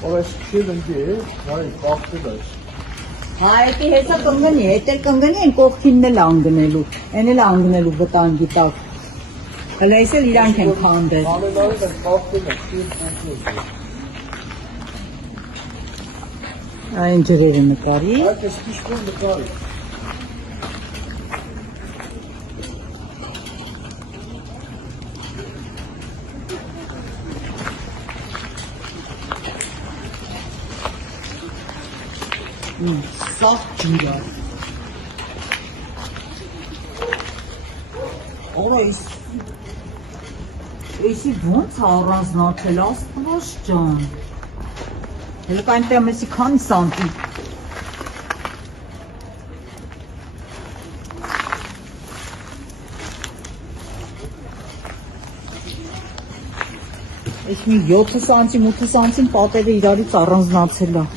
Ով քիլն դի, վայ, բախտելաշ։ Հայտի հեսա կնգնի, հետել կնգնի են կողքինն էլ անգնելու, են էլ անգնելու վտանգի տակ։ Հələ այս էլ իրանք են քանդել։ Ամենալին են բախտելաշ, քիլ բախտելաշ։ Այն ջրերը նկարի։ Այդ ես քիշպուն նկարի։ Սաղ ջուրը։ Օր էսի ոնց առանձնացել աստված ջան։ Հələ կայնտեղ մեսի քանի սանտի։ Այս մի 7 սանտիմ, 8 սանտիմ պատերը իրարից առանձնացել է։